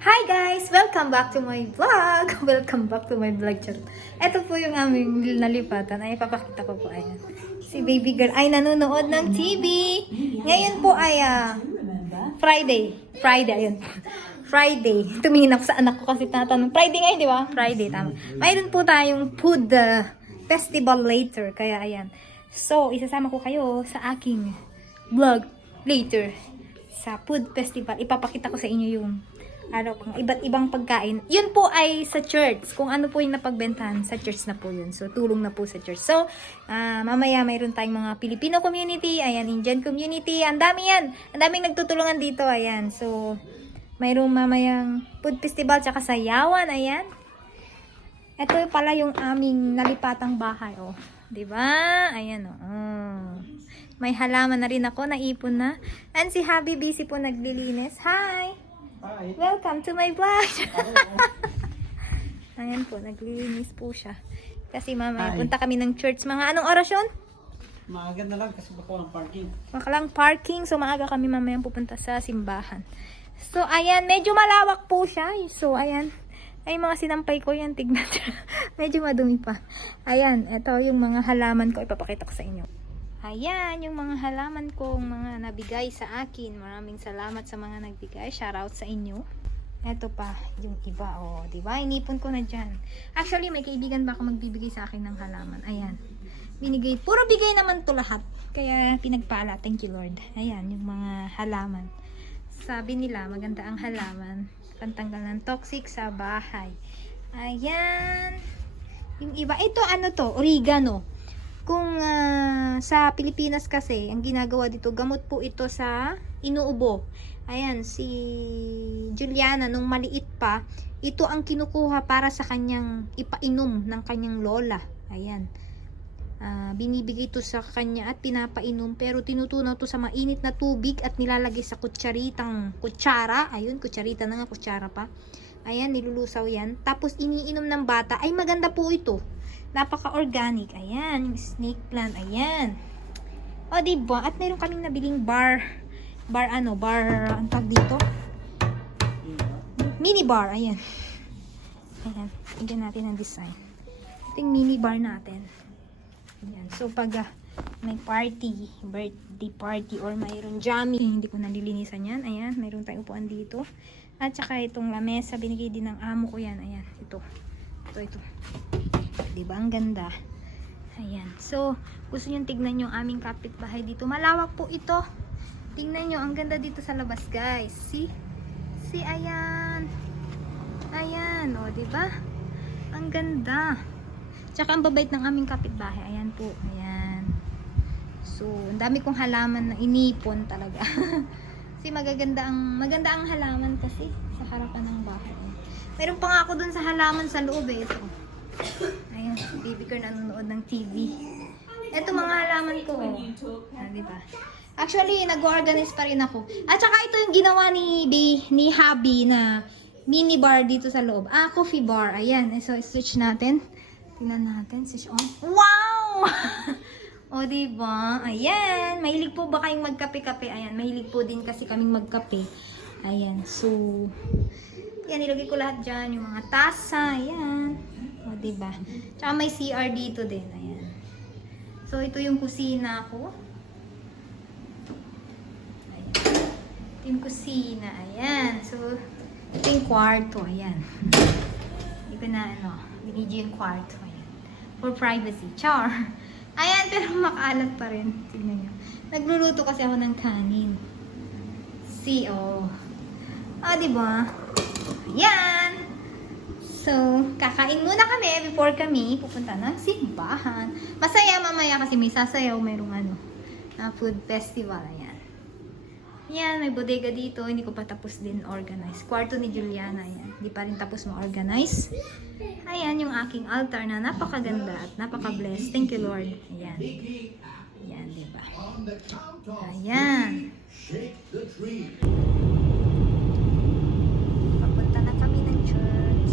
Hi guys! Welcome back to my vlog! Welcome back to my vlog, charot. Ito po yung aming nalipatan. Ay, papakita ko po. Ayan. Si baby girl ay nanonood ng TV. Ngayon po ay Friday. Ayun. Friday. Tumingin ako sa anak ko kasi tatanong. Friday ngayon, di ba? Friday, tama. Mayroon po tayong food festival later. Kaya, ayan. So, isasama ko kayo sa aking vlog later sa food festival. Ipapakita ko sa inyo yung iba't ibang pagkain. Yun po ay sa church. Kung ano po yung napagbentahan, sa church na po yun. So, tulong na po sa church. So, mamaya mayroon tayong mga Filipino community, ayan, Indian community, ang dami yan. Ang daming nagtutulungan dito, ayan. So, mayroong mamayang food festival, tsaka sayawan, ayan. Ito pala yung aming nalipatang bahay, oh. Diba? Ayan, oh. May halaman na rin ako, naipon na. And si Habi busy po naglilinis. Hi! Hi. Welcome to my vlog! Ayan po, naglilinis po siya. Kasi mamaya punta kami ng church. Mga anong orasyon? Maaga na lang kasi baka walang parking. Makalang parking. So maaga kami mamaya pupunta sa simbahan. So ayan, medyo malawak po siya. So ayan. Ay, mga sinampay ko yan. Tignan. Medyo madumi pa. Ayan, ito yung mga halaman ko. Ipapakita ko sa inyo. Ayan, yung mga halaman kong mga nabigay sa akin. Maraming salamat sa mga nagbigay. Shoutout sa inyo. Ito pa, yung iba. Oh, diba? Inipon ko na dyan. Actually, may kaibigan ba ako magbibigay sa akin ng halaman? Ayan. Binigay. Puro bigay naman to lahat. Kaya pinagpala. Thank you, Lord. Ayan, yung mga halaman. Sabi nila, maganda ang halaman. Pantanggal ng toxic sa bahay. Ayan. Yung iba. Ito, ano to? Oregano. Kung sa Pilipinas kasi, ang ginagawa dito, gamot po ito sa inuubo. Ayan, si Juliana, nung maliit pa, ito ang kinukuha para sa kanyang ipainom ng kanyang lola. Ayan. Binibigay ito sa kanya at pinapainom, pero tinutunaw to sa mainit na tubig at nilalagay sa kutsara. Ayun, kutsarita na nga, kutsara pa. Ayan, nilulusaw yan. Tapos iniinom ng bata. Ay, maganda po ito. Napaka-organic. Ayan, yung snake plant. Ayan. O, diba? At meron kaming nabiling bar, ang tag dito? Mini bar. Ayan. Ayan. Tignan natin ang design. Ito yung mini bar natin. Ayan. So, pag may party, birthday party, or mayroon jamming, hindi ko nalilinisan yan. Ayan. Mayroon tayong upuan dito. At saka itong lamesa, binigay din ng amo ko yan. Ayan. Ito. Diba? Ang ganda. Ayan. So, gusto nyo tignan yung aming kapitbahay dito. Malawak po ito. Tingnan nyo. Ang ganda dito sa labas, guys. See? Ayan. Ayan. O, diba? Ang ganda. Tsaka ang babait ng aming kapitbahay. Ayan po. Ayan. So, ang dami kong halaman na inipon talaga. Kasi maganda ang halaman kasi sa harapan ng bahay. Meron pa nga ako dun sa halaman sa loob eh. Ito. Ayun, baby girl nanonood ng TV. Ito mga halaman ko. Diba? Actually, nag-organize pa rin ako. At saka ito yung ginawa ni Habi na mini bar dito sa loob. Coffee bar. Ayan. So, switch natin. Tingnan natin. Switch on. Wow! O, diba? Ayan. Mahilig po ba kayong magkape-kape? Ayan. Mahilig po din kasi kaming magkape. Ayan. So, yan. Ilagay ko lahat dyan. Yung mga tasa. Ayan. O, diba? Tsaka may CR dito din. Ayan. So, ito yung kusina ko. Ayan. Ito yung kusina. Ayan. So, ito yung kwarto. Ayan. Ito na, binidyo yung kwarto. Ayan. For privacy. Char. Ayan, pero makaalat pa rin. Tignan nyo. Nagluluto kasi ako ng kanin. See, oh. Diba? Ayan. So, kakain muna kami before kami pupunta ng simbahan. Masaya mamaya kasi may sasayaw, mayroong food festival. Ayan. Ayan, may bodega dito. Hindi ko pa tapos din organize. Kwarto ni Juliana. Ayan. Hindi pa rin tapos ma-organize. Ayan, yung aking altar na napakaganda at napaka-blessed. Thank you, Lord. Ayan. Ayan, diba? Ayan. Papunta na kami ng church.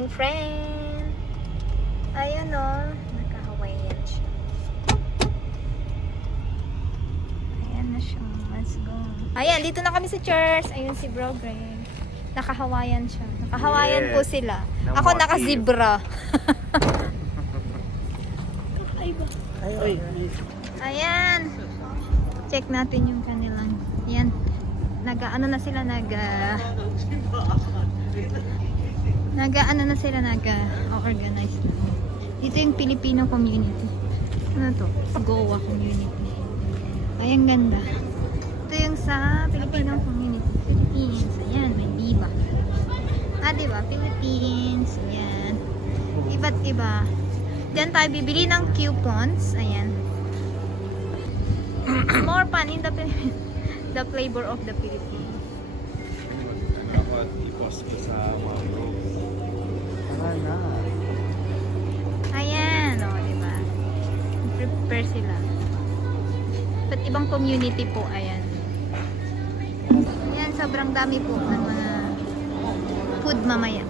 aming friend. Ayan o. Naka-Hawaiian siya. Ayan na siya. Let's go. Ayan, dito na kami sa church. Ayun si Bro Greg. Naka-Hawaiian siya. Naka-Hawaiian Yes. po sila. Na Ako motif. naka-zebra. Ay, Ayan. Check natin yung kanilang. Ayan. Ano na sila organize na. Dito yung Filipino community. Ano to? Goa community. Ay, ang ganda. Ito yung sa Filipino community. Philippines. Ayan, may diba. Diba? Philippines. Ayan. Iba't iba. Diyan tayo bibili ng coupons. Ayan. More fun in the Philippines. The flavor of the Philippines. Dapat i-post ko sa mga group. Ayan, o, diba? Prepare sila. Ba't ibang community po, ayan. Ayan, sobrang dami po ng mga food mamaya.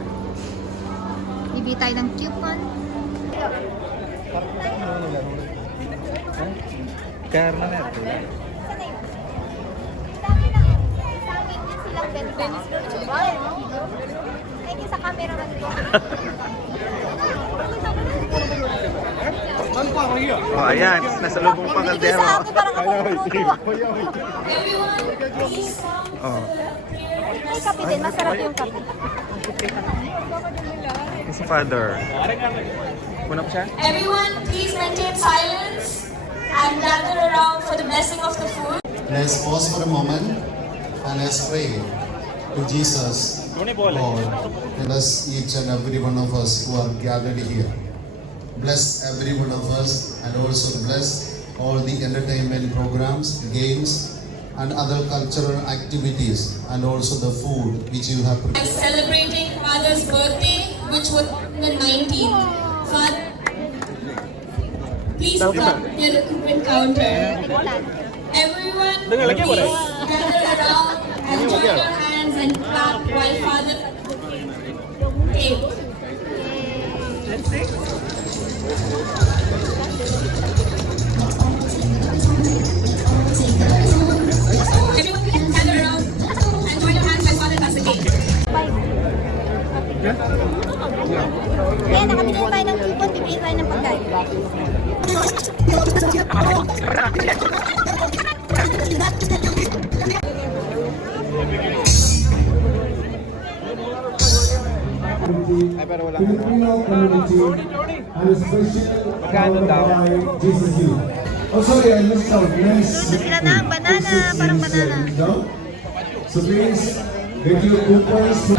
Bibili tayo ng coupon. Karna na ito. Sana yun? Dami na. Sa amin din silang benta. Ay, sa camera man rin. Oh, ayan. Nasa lubong pang Binigay kaldero. sa akin, parang ako nagluto. Oh. May kape din, masarap yung kape. Yung si Father. Kuna pa siya? Everyone, please maintain silence and gather around for the blessing of the food. Let's pause for a moment and let's pray to Jesus, Lord, and us, each and every one of us who are gathered here. Bless every one of us and also bless all the entertainment programs, games, and other cultural activities, and also the food which you have I'm prepared. celebrating Father's birthday, which was the 19th. Father, please come to the recruitment counter. Everyone, please gather around and join your hands and clap while Father takes. Everyone, please gather around and join your hands while Father does the cake. Ayan, nakabili na tayo ng coupon, bibili tayo ng pagkain. Filipino community and especially by Jesus Youth. Oh sorry, I missed out. Yes. Sila na ang banana, parang banana. So please, get your coupons.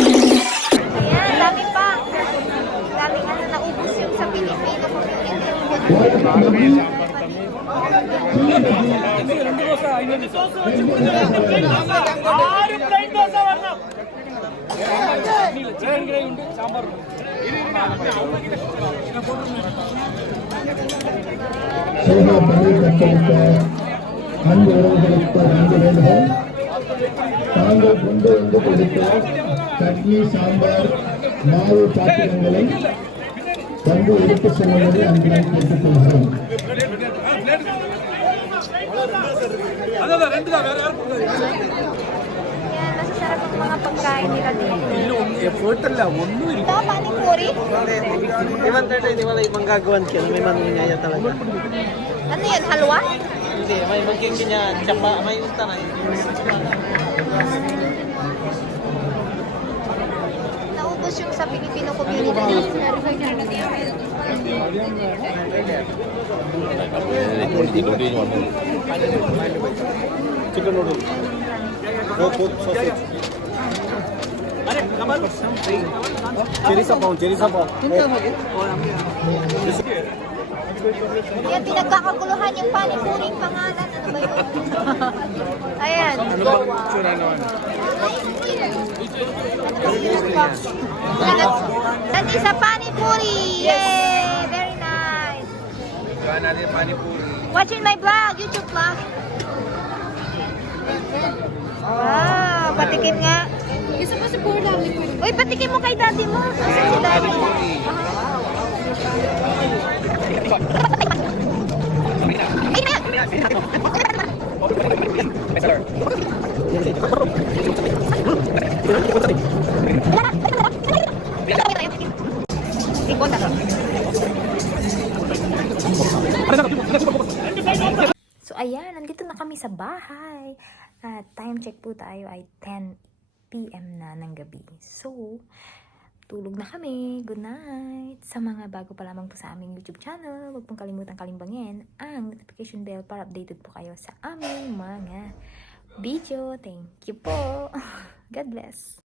Ayan, dami pa. Daming naubos yung sa Pilipino community. Sona பணிபெற்ற அன்பு உறவுகளுக்கு நன்றி வேண்டும் தாங்கள் கொண்டு வந்து கொடுத்த சட்னி சாம்பார் மாவு பாத்திரங்களை கொண்டு எடுத்து செல்லும்படி அன்புடன் கேட்டுக்கொள்கிறோம். Ayan, masasarap ang mga pagkain nila dito. effort ಅಲ್ಲ ಒಂದು Ito, panipuri. ಏಮಂತ ಇವಾಗ ibang gagawan ka may mangyaya talaga. Ano yun, halwa? Hindi, may magiging niya tsapa, may unta na. Naubos yung sa Filipino community. Chicken noodle. Coke sausage. Cherry sabaw, cherry sabaw. Ayan, pinagkakaguluhan yung panipuring pangalan. Ano ba yun? Ayan. Ano bang tsura nun? Nanti sa panipuri. Yay! Very nice. Gawin natin yung panipuri. Watching my vlog, YouTube vlog. Wow, patikim nga. Uy, patikim mo kay daddy mo. Kasi si daddy mo. So ayan, nandito na kami sa bahay. At time check po tayo ay 10 PM na ng gabi. So, tulog na kami. Good night. Sa mga bago pa lamang po sa aming YouTube channel, huwag pong kalimutang kalimbangin ang notification bell para updated po kayo sa aming mga video. Thank you po. God bless.